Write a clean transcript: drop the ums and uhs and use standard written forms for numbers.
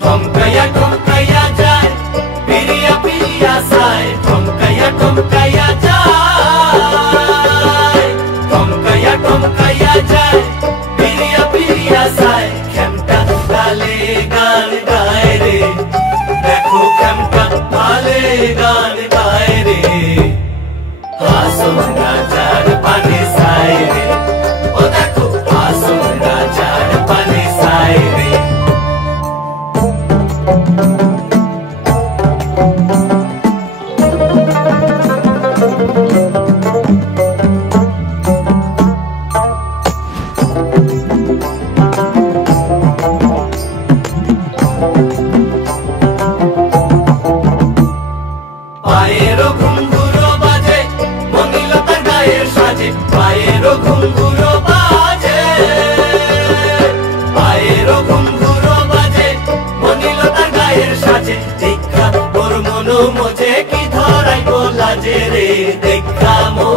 ঠমকাইয়া যায় পিরিয়া পিরিয়া সায় ঠমকাইয়া যায় ঠমকাইয়া যায় পিরিয়া পিরিয়া সায় খেমটা তালে গান গায় রে দেখো খেমটা তালে গান গায় রে আসুন রাজার পানে সায় রে ও দেখো আসুন রাজার পানে সায় রে পায়েরও ঘুঙ্গুরো বাজে মনিলতার গায়ের সাজে পায়েরও ঘুঙ্গুরো বাজে পায়েরও ঘুঙ্গুরো বাজে মনিলতার গায়ের সাজে দেখা ওর মনো মজে কি ধরাই বলাজে রে দেখা মো